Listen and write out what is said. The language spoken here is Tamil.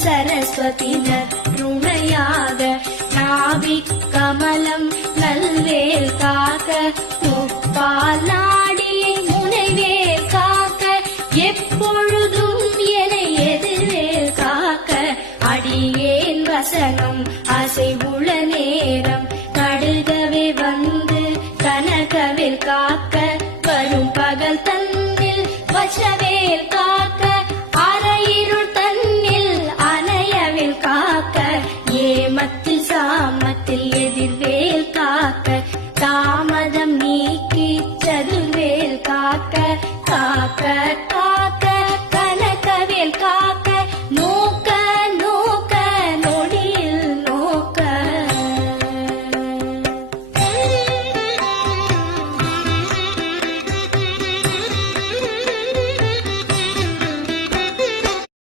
சரஸ்வதி நற்றுணையாக நாவிக் கமலம் நல்வேல் காக்க முப்பால் நாடி முனைவேல் காக்க எப்பொழுதும் என எதிர்வேல் காக்க அடியேன் வசனம் அசைவு